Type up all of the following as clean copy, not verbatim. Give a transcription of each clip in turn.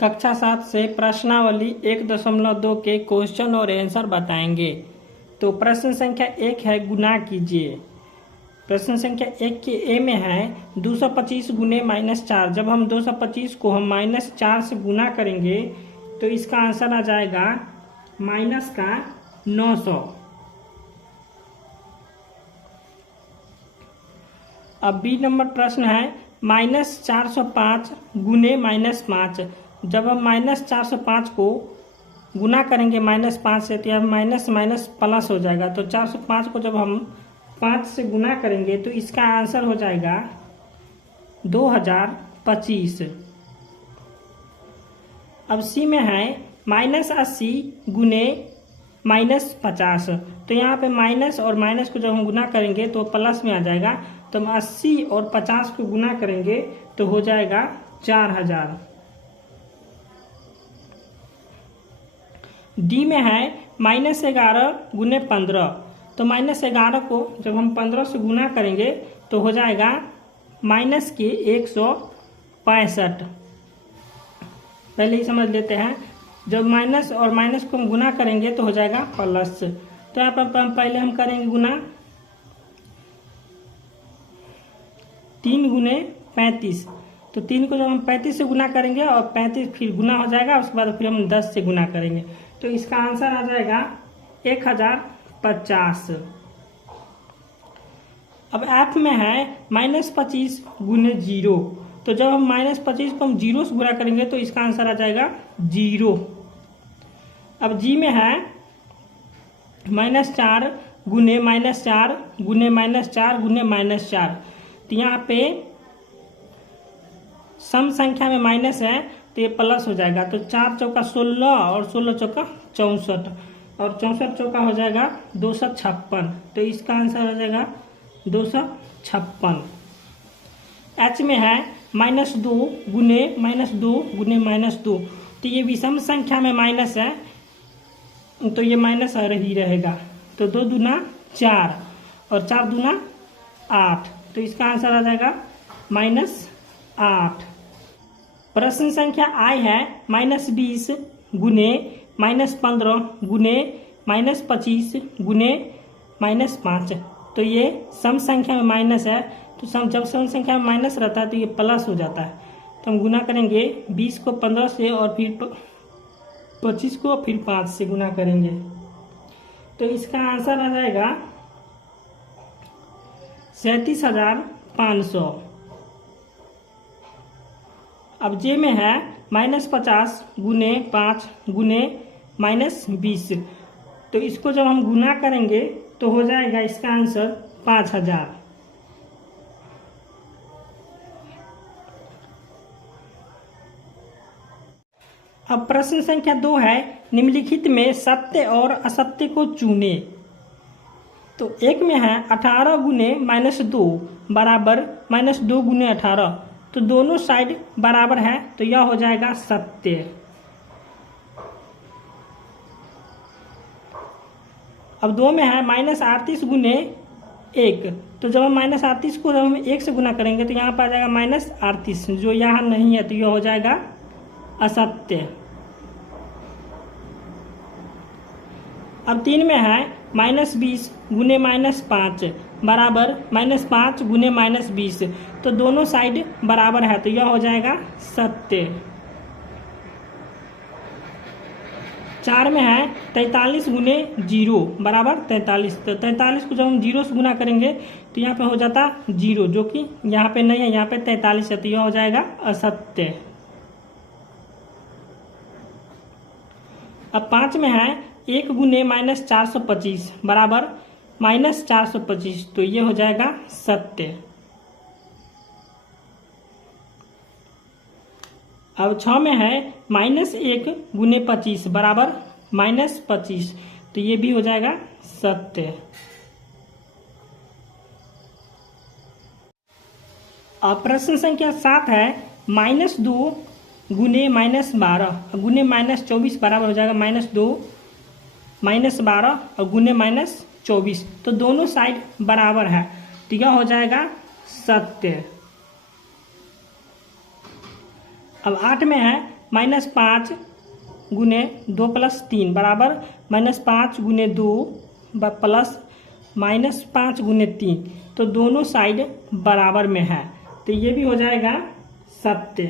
कक्षा 7 से प्रश्नावली 1.2 के क्वेश्चन और आंसर बताएंगे। तो प्रश्न संख्या 1 है गुना कीजिए। प्रश्न संख्या 1 के ए में है 225 गुने -4। जब हम 225 को हम -4 से गुना करेंगे तो इसका आंसर आ जाएगा माइनस का 900। अब बी नंबर प्रश्न है -405 गुने -5। जब हम -405 को गुना करेंगे -5 से तो यह माइनस माइनस प्लस हो जाएगा। तो 405 को जब हम 5 से गुना करेंगे तो इसका आंसर हो जाएगा 2025। अब सी में है -80 गुने -50। तो यहाँ पे माइनस और माइनस को जब हम गुना करेंगे तो प्लस में आ जाएगा। तो हम 80 और 50 को गुना करेंगे तो हो जाएगा 4000। डी में है -11 गुने 15। तो -11 को जब हम 15 से गुना करेंगे तो हो जाएगा माइनस के 165। पहले ही समझ लेते हैं, जब माइनस और माइनस को हम गुना करेंगे तो हो जाएगा प्लस। तो यहाँ पर पहले हम करेंगे गुना 3 गुने 35। तो 3 को जब हम 35 से गुना करेंगे और 35 फिर गुना हो जाएगा, उसके बाद फिर हम 10 से गुना करेंगे तो इसका आंसर आ जाएगा 1050। अब एफ में है -25 गुने 0। तो जब हम -25 को हम 0 से गुना करेंगे तो इसका आंसर आ जाएगा 0। अब जी में है -4 गुने -4 गुने -4 गुने -4। तो यहाँ पे सम संख्या में माइनस है तो ये प्लस हो जाएगा। तो 4 चौका 16 और 16 चौका 64 और 64 चौका हो जाएगा 256। तो इसका आंसर हो जाएगा 256। एच में है -2 गुने -2 गुने -2। तो ये विषम संख्या में माइनस है तो ये माइनस ही रहेगा। तो 2 दूना 4 और 4 दूना 8। तो इसका आंसर आ जाएगा -8। प्रश्न संख्या आई है -20 गुने -15 गुने -25 गुने -5। तो ये सम संख्या में माइनस है। तो जब सम संख्या में माइनस रहता है तो ये प्लस हो जाता है। तो हम गुना करेंगे 20 को 15 से और फिर 25 को फिर 5 से गुना करेंगे तो इसका आंसर आ जाएगा 37,500। अब जे में है -50 गुने 5 गुने -20। तो इसको जब हम गुना करेंगे तो हो जाएगा इसका आंसर 5000। अब प्रश्न संख्या 2 है निम्नलिखित में सत्य और असत्य को चुने। तो एक में है 18 गुने -2 बराबर -2 गुने 18। तो दोनों साइड बराबर है तो यह हो जाएगा सत्य। अब 2 में है -38 गुने 1। तो जब हम -38 को जब हम 1 से गुना करेंगे तो यहाँ पर आ जाएगा -38 जो यहाँ नहीं है तो यह हो जाएगा असत्य। अब 3 में है -20 गुने -5 बराबर -5 गुने -20। तो दोनों साइड बराबर है तो यह हो जाएगा सत्य। 4 में है 43 गुने 0 बराबर 43। तो 43 को जब हम 0 से गुना करेंगे तो यहाँ पे हो जाता 0 जो कि यहाँ पे नहीं है, यहाँ पे 43 है तो यह हो जाएगा असत्य। अब 5 में है 1 गुने -425 बराबर -425। तो ये हो जाएगा सत्य। अब 6 में है -1 गुने 25 बराबर -25। तो ये भी हो जाएगा सत्य। अब प्रश्न संख्या 7 है -2 गुने -12 गुने -24 बराबर हो जाएगा -2 -12 और गुने -24। तो दोनों साइड बराबर है तो यह हो जाएगा सत्य। अब 8 में है -5 गुने 2 + 3 बराबर -5 गुने 2 प्लस -5 गुने 3। तो दोनों साइड बराबर में है, तो ये भी हो जाएगा सत्य।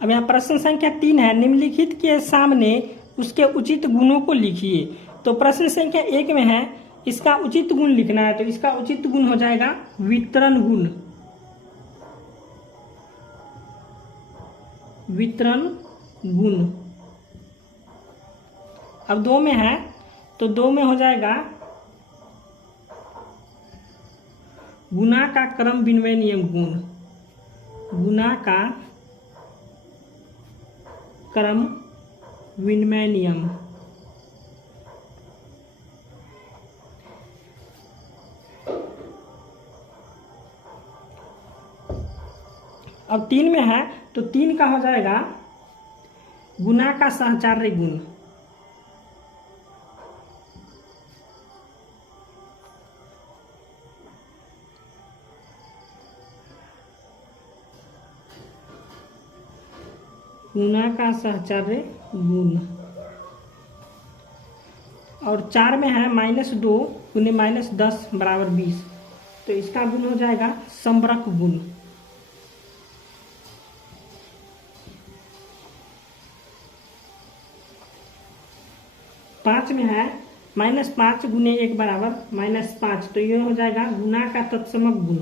अब यहाँ प्रश्न संख्या 3 है, निम्नलिखित के सामने उसके उचित गुणों को लिखिए। तो प्रश्न संख्या 1 में है इसका उचित गुण लिखना है, तो इसका उचित गुण हो जाएगा वितरण गुण। वितरण गुण। अब 2 में है, तो 2 में हो जाएगा गुणा का क्रम विनिमय नियम गुण। गुणा का क्रम विनिमय नियम। अब 3 में है, तो 3 का हो जाएगा गुणा का सहचार्य गुण। गुणा का सहचार्य गुण। और 4 में है -2 गुने -10 बराबर 20, तो इसका गुण हो जाएगा संबरक गुण। 5 में है -5 गुने 1 बराबर -5, तो ये हो जाएगा गुणा का तत्समक गुण।